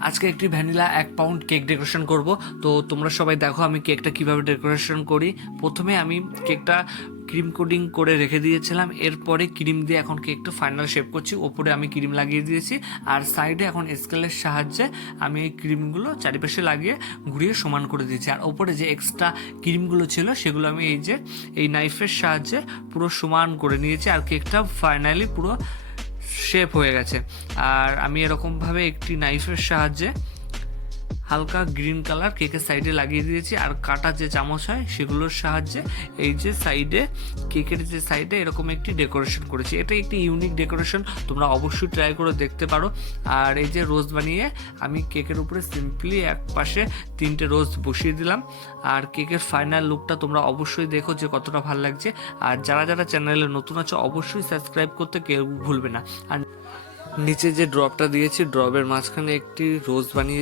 আজকে একটি ভ্যানিলা এক পাউন্ড কেক ডেকোরেশন করব। তো তোমরা সবাই দেখো আমি কেকটা কীভাবে ডেকোরেশন করি। প্রথমে আমি কেকটা ক্রিম কোডিং করে রেখে দিয়েছিলাম। এরপরে ক্রিম দিয়ে এখন কেকটা ফাইনাল শেপ করছি। ওপরে আমি ক্রিম লাগিয়ে দিয়েছি। আর সাইডে এখন স্কেলের সাহায্যে আমি এই ক্রিমগুলো চারিপাশে লাগিয়ে ঘুরিয়ে সমান করে দিয়েছি। আর ওপরে যে এক্সট্রা ক্রিমগুলো ছিল, সেগুলো আমি এই যে, এই নাইফের সাহায্যে পুরো সমান করে নিয়েছি। আর কেকটা ফাইনালি পুরো শেপ হয়ে গেছে। আর আমি এরকমভাবে একটি নাইফের সাহায্যে হালকা গ্রিন কালার কেকের সাইডে লাগিয়ে দিয়েছি। আর কাটা যে চামচ হয়, সেগুলোর সাহায্যে এই যে সাইডে, কেকের যে সাইডে এরকম একটি ডেকোরেশন করেছি। এটা একটি ইউনিক ডেকোরেশন, তোমরা অবশ্যই ট্রাই করে দেখতে পারো। আর এই যে রোজ বানিয়ে আমি কেকের উপরে সিম্পলি এক পাশে তিনটে রোজ বসিয়ে দিলাম। আর কেকের ফাইনাল লুকটা তোমরা অবশ্যই দেখো যে কতটা ভালো লাগছে। আর যারা যারা চ্যানেলে নতুন আছে, অবশ্যই সাবস্ক্রাইব করতে কেউ ভুলবে না। আর নিচে যে ড্রপটা দিয়েছি, ড্রপের মাঝখানে একটি রোজ বানিয়ে